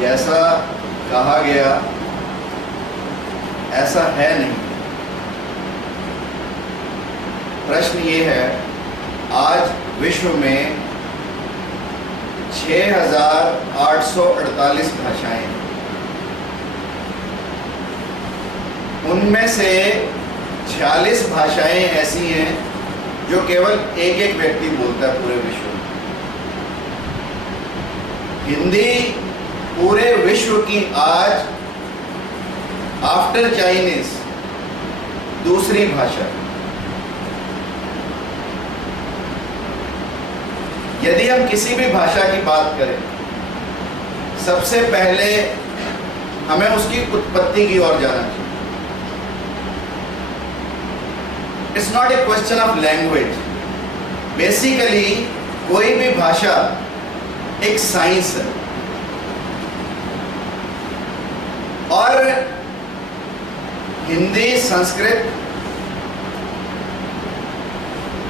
जैसा कहा गया ऐसा है नहीं। प्रश्न ये है, आज विश्व में 6,848 भाषाएं हैं। उनमें से 46 भाषाएं ऐसी हैं जो केवल एक एक व्यक्ति बोलता है पूरे विश्व में। हिंदी पूरे विश्व की आज आफ्टर चाइनीज दूसरी भाषा। यदि हम किसी भी भाषा की बात करें, सबसे पहले हमें उसकी उत्पत्ति की ओर जाना चाहिए। It's not a question of language. Basically कोई भी भाषा एक साइंस है, और हिंदी संस्कृत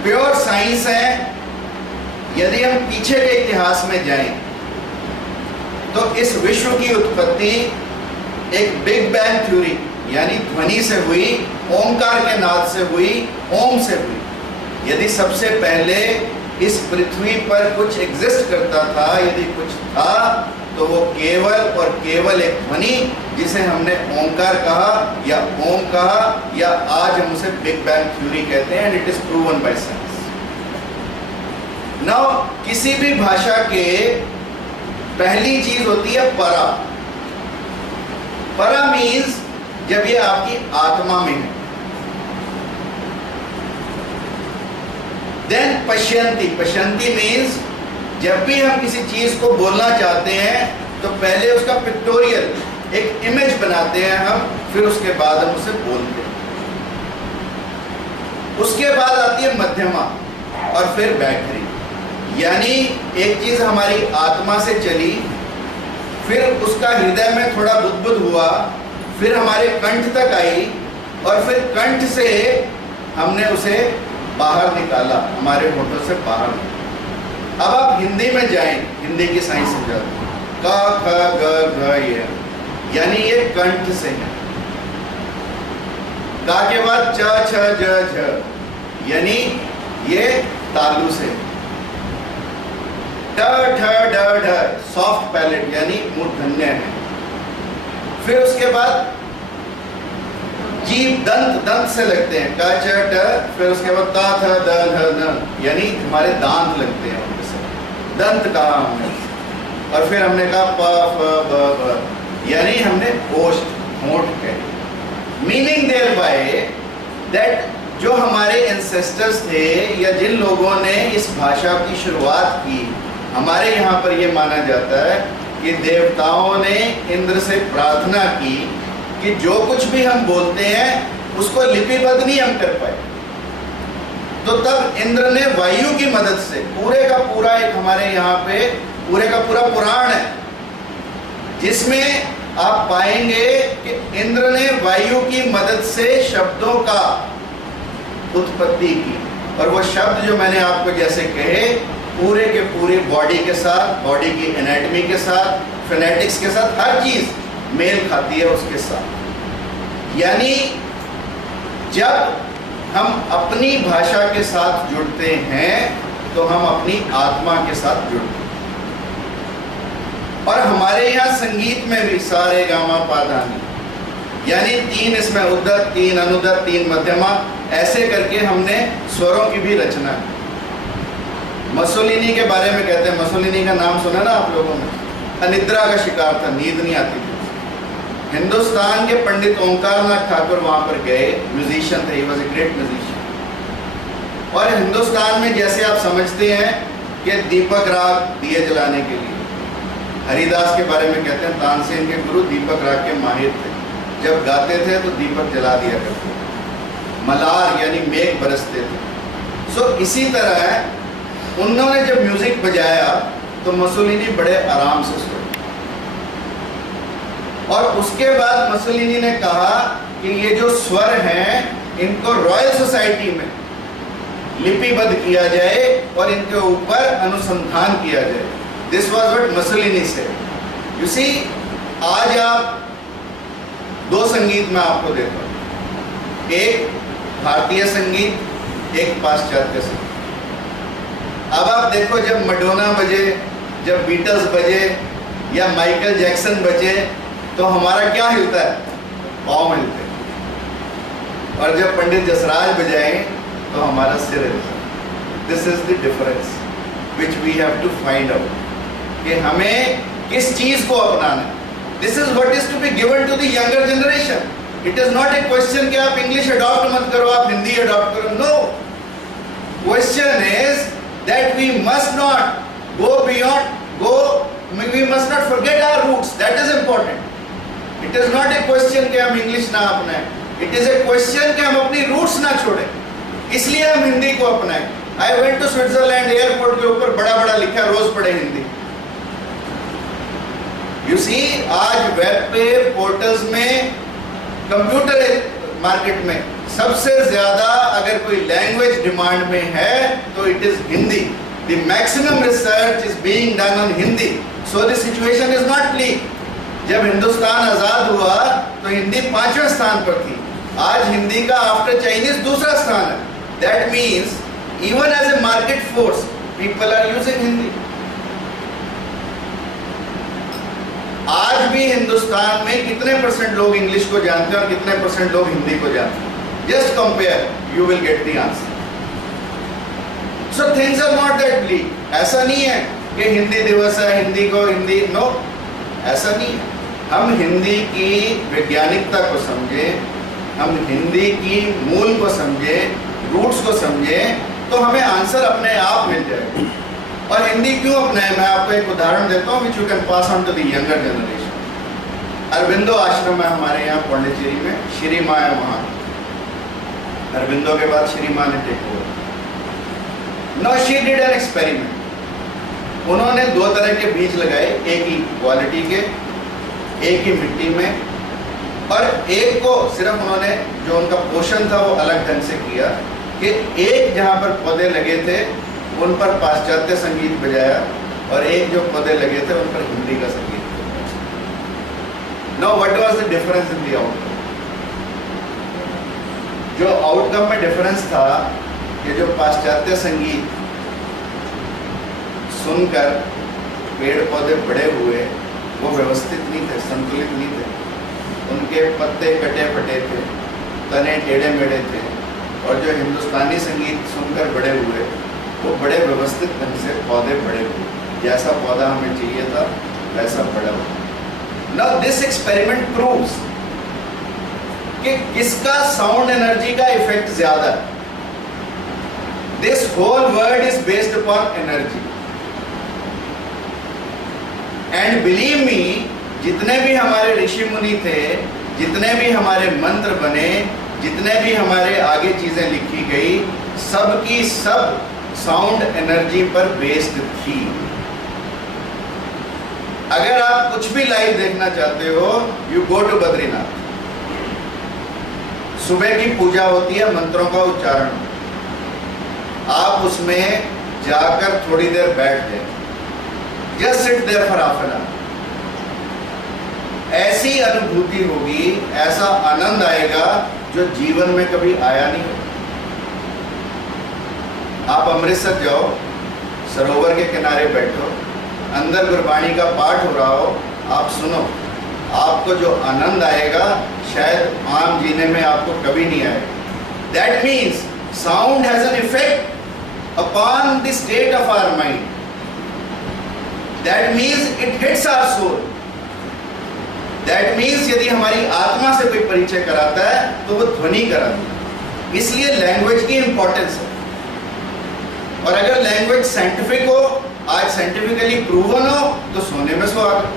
प्योर साइंस है। यदि हम पीछे के इतिहास में जाएं तो इस विश्व की उत्पत्ति एक बिग बैंग थ्योरी यानी ध्वनि से हुई, ओंकार के नाद से हुई, ओम से हुई। यदि सबसे पहले इस पृथ्वी पर कुछ एग्जिस्ट करता था, यदि कुछ था, तो वो केवल और केवल एक ध्वनि जिसे हमने ओंकार कहा या ओम कहा, या आज हम उसे बिग बैंग थ्योरी कहते हैं, and it is proven by science. Now किसी भी भाषा के पहली चीज होती है परा। परा मीन्स जब ये आपकी आत्मा में है। देन पश्यंती। पश्यंती मीन्स जब भी हम किसी चीज को बोलना चाहते हैं तो पहले उसका पिक्टोरियल एक इमेज बनाते हैं हम, फिर उसके बाद हम उसे बोलते हैं। उसके बाद आती है मध्यमा और फिर बैटरी। यानी एक चीज हमारी आत्मा से चली, फिर उसका हृदय में थोड़ा बुदबुद हुआ, फिर हमारे कंठ तक आई, और फिर कंठ से हमने उसे बाहर निकाला, हमारे होठों से बाहर निकाला। अब आप हिंदी में जाएं, हिंदी की साइंस समझाते हैं। क ख ग घ ये, यानी ये कंठ से है। का के बाद च छ ज झ, यानी ये तालु से। ड ढ ड ढ सॉफ्ट पैलेट यानी मूर्धन्य है। फिर उसके बाद जीभ दंत, दंत से लगते हैं, क च ट। फिर उसके बाद ता थ द ध न, यानी हमारे दांत लगते हैं उनके से, दंत कहा हमने। और फिर हमने कहा प फ ब भ, यानी हमने ओष्ठ, होंठ कहे। मीनिंग देयर बाय दैट जो हमारे एंसेस्टर्स थे या जिन लोगों ने इस भाषा की शुरुआत की, हमारे यहाँ पर यह माना जाता है कि देवताओं ने इंद्र से प्रार्थना की कि जो कुछ भी हम बोलते हैं उसको लिपिबद्ध नहीं हम कर पाए, तो तब इंद्र ने वायु की मदद से पूरे का पूरा एक हमारे यहाँ पे पूरे का पूरा पुराण है जिसमें आप पाएंगे कि इंद्र ने वायु की मदद से शब्दों का उत्पत्ति की। और वो शब्द जो मैंने आपको जैसे कहे, पूरे के पूरे बॉडी के साथ, बॉडी की एनाटॉमी के साथ, फिनेटिक्स के साथ, हर चीज मेल खाती है उसके साथ। यानी जब हम अपनी भाषा के साथ जुड़ते हैं तो हम अपनी आत्मा के साथ जुड़ते हैं। और हमारे यहाँ संगीत में भी सारे गामा पाधानी, यानी 3 इसमें उद्धत, 3 अनुद्धत, 3 मध्यमा, ऐसे करके हमने स्वरों की भी रचना है। मसोलिनी के बारे में कहते हैं, मसोलिनी का नाम सुना ना आप लोगों ने? अनिद्रा का शिकार था, नींद नहीं आती थी। हिंदुस्तान के पंडित ओंकारनाथ ठाकुर वहां पर गए, म्यूजिशियन थे, he was a great musician. और हिंदुस्तान में जैसे आप समझते हैं कि दीपक राग दिए जलाने के लिए, हरिदास के बारे में कहते हैं तानसेन के गुरु दीपक राग के माहिर थे, जब गाते थे तो दीपक जला दिया करते थे, मलार यानी मेघ बरसते थे। सो इसी तरह उन्होंने जब म्यूजिक बजाया तो मसोलिनी बड़े आराम से सोए। और उसके बाद मसोलिनी ने कहा कि ये जो स्वर हैं इनको रॉयल सोसाइटी में लिपिबद्ध किया जाए और इनके ऊपर अनुसंधान किया जाए। दिस वॉज व्हाट मसोलिनी से। यू सी, आज आप दो संगीत मैं आपको देता हूँ, एक भारतीय संगीत, एक पाश्चात्य संगीत। अब आप देखो, जब मडोना बजे, जब बीटल्स बजे या माइकल जैक्सन बजे तो हमारा क्या हिलता है? पाँव हिलते हैं। और जब पंडित जसराज बजाएं तो हमारा सिर हिलता है। This is the difference which we have to find out कि हमें किस चीज को अपनाना है। This is what is to be given to the younger generation. It is not a question कि आप इंग्लिश अडॉप्ट मत करो, आप हिंदी अडॉप्ट करो। No, question is that we must not go beyond, we must not forget our roots. That is important. It is not a question कि हम English ना अपनाएं. It is a question कि हम अपनी रूट्स ना छोड़ें. इसलिए हम हिंदी को अपनाएं. I went to Switzerland, airport के ऊपर बड़ा बड़ा लिखा, रोज पढ़े हिंदी. You see, आज वेब पे, पोर्टल्स में, कंप्यूटर मार्केट में सबसे ज्यादा अगर कोई लैंग्वेज डिमांड में है तो it is Hindi. The maximum research is being done on Hindi. So the situation is not bleak. जब हिंदुस्तान आजाद हुआ तो हिंदी 5वें स्थान पर थी. आज हिंदी का आफ्टर चाइनीज दूसरा स्थान है. That means even as a market force, people are using Hindi. आज भी हिंदुस्तान में कितने % लोग इंग्लिश को जानते हैं और कितने % लोग हिंदी को जानते हैं? Just compare, you will get the answer. So things are not that bleak. ऐसा नहीं है कि हिंदी दिवस है, हिंदी को हिंदी, नो, ऐसा नहीं है. हम हिंदी की वैज्ञानिकता को समझे, हम हिंदी की मूल को समझे, रूट्स को समझे, तो हमें आंसर अपने आप मिल जाएगा. और हिंदी क्यों अपनाएं? मैं आपको एक उदाहरण देता हूँ which you can pass on to the younger generation. Aurobindo Ashram है हमारे यहाँ पौंडीचेरी में, श्री माँ है वहाँ. अरविंदो के बाद श्री माँ ने take over. Now she did an experiment. उन्होंने 2 तरह के बीज लगाए, एक ही क्वालिटी के, एक ही मिट्टी में, और एक को सिर्फ उन्होंने जो उनका पोषण था वो अलग ढंग से किया कि एक जहाँ पर पौधे लगे थे उन पर पाश्चात्य संगीत बजाया और एक जो पौधे लगे थे उन पर हिंदी का संगीत बजाया. Now what was the difference in the outcome? जो आउटकम में डिफरेंस था, ये जो पाश्चात्य संगीत सुनकर पेड़ पौधे बड़े हुए वो व्यवस्थित नहीं थे, संतुलित नहीं थे. उनके पत्ते कटे फटे थे, तने टेढ़े मेढ़े थे. और जो हिंदुस्तानी संगीत सुनकर बड़े हुए वो बड़े व्यवस्थित ढंग से पौधे बड़े हुए. जैसा पौधा हमें चाहिए था वैसा बड़ा हुआ. नाउ दिस एक्सपेरिमेंट प्रूव्स कि किसका साउंड एनर्जी का इफेक्ट ज्यादा है. This whole world is based upon energy. And believe me, जितने भी हमारे ऋषि मुनि थे, जितने भी हमारे मंत्र बने, जितने भी हमारे आगे चीजें लिखी गई, सब की सब साउंड एनर्जी पर बेस्ड थी. अगर आप कुछ भी लाइव देखना चाहते हो, यू गो टू बद्रीनाथ. सुबह की पूजा होती है, मंत्रों का उच्चारण. आप उसमें जाकर थोड़ी देर बैठ जाए, just sit there for half an hour. ऐसी अनुभूति होगी, ऐसा आनंद आएगा जो जीवन में कभी आया नहीं होगा. आप अमृतसर जाओ, सरोवर के किनारे बैठो, अंदर गुरबाणी का पाठ हो रहा हो, आप सुनो, आपको जो आनंद आएगा शायद आम जीने में आपको कभी नहीं आएगा. That means sound has an effect upon the state of our mind. That means it hits our soul. That means यदि हमारी आत्मा से कोई परिचय कराता है तो वो ध्वनि कराता है. इसलिए लैंग्वेज की इंपॉर्टेंस है. और अगर लैंग्वेज साइंटिफिक हो, आज साइंटिफिकली प्रूवन हो, तो सोने में सुहागा.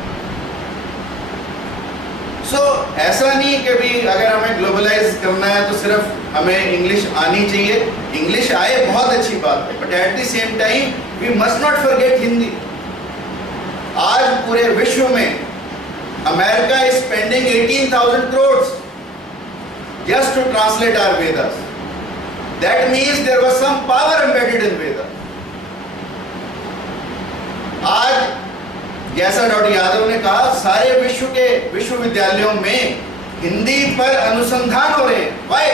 ऐसा नहीं कि भी अगर हमें ग्लोबलाइज करना है तो सिर्फ हमें इंग्लिश आनी चाहिए. इंग्लिश आए बहुत अच्छी बात है, but at the same time we must not forget Hindi. आज पूरे विश्व में America is spending 18,000 crores just to translate our Vedas. That means there was some power embedded in Vedas. आज जैसा डॉक्टर यादव ने कहा, सारे विश्व के विश्वविद्यालयों में हिंदी पर अनुसंधान हो रहे हैं। Why?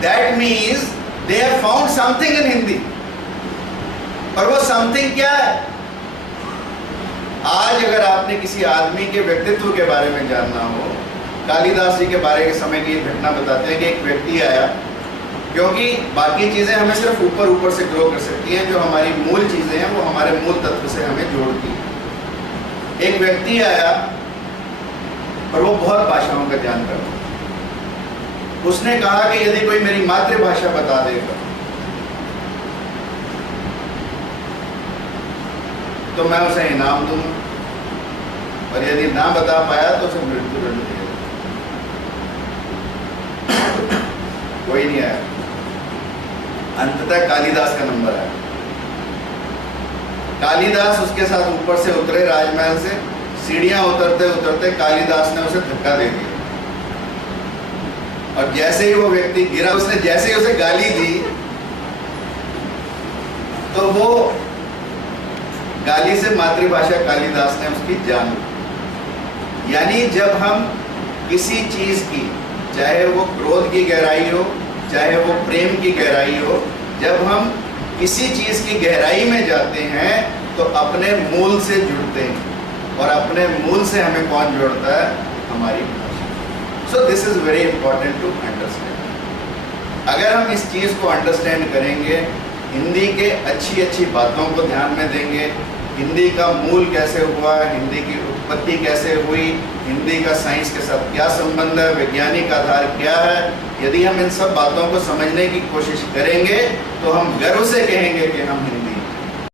That means they have found something in Hindi. और वो समथिंग क्या है? आज अगर आपने किसी आदमी के व्यक्तित्व के बारे में जानना हो, कालिदास जी के बारे के समय की एक घटना बताते हैं कि एक व्यक्ति आया, क्योंकि बाकी चीजें हमें सिर्फ ऊपर ऊपर से ग्रो कर सकती हैं, जो हमारी मूल चीजें हैं वो हमारे मूल तत्व से हमें जोड़ती हैं। एक व्यक्ति आया और वो बहुत भाषाओं का जानकार था। उसने कहा कि यदि कोई मेरी मातृभाषा बता देगा तो मैं उसे इनाम दूंगा, और यदि ना बता पाया तो उसे मृत्युदंड दिया। कोई नहीं आया। अंततः कालिदास का नंबर आया। कालिदास उसके साथ ऊपर से उतरे राजमहल से। सीढ़ियां उतरते उतरते कालिदास ने उसे धक्का दे दिया, और जैसे ही वो व्यक्ति गिरा, उसने जैसे ही उसे गाली दी तो वो गाली से मातृभाषा कालिदास ने उसकी जान ली। यानी जब हम किसी चीज की, चाहे वो क्रोध की गहराई हो, चाहे वो प्रेम की गहराई हो, जब हम किसी चीज की गहराई में जाते हैं तो अपने मूल से जुड़ते हैं, और अपने मूल से हमें कौन जोड़ता है? हमारी भाषा। So this is very important to understand. अगर हम इस चीज को अंडरस्टैंड करेंगे, हिंदी के अच्छी अच्छी बातों को ध्यान में देंगे, हिंदी का मूल कैसे हुआ, हिंदी की उत्पत्ति कैसे हुई, हिंदी का साइंस के साथ क्या संबंध है, वैज्ञानिक आधार क्या है, यदि हम इन सब बातों को समझने की कोशिश करेंगे तो हम गर्व से कहेंगे कि हम हिंदी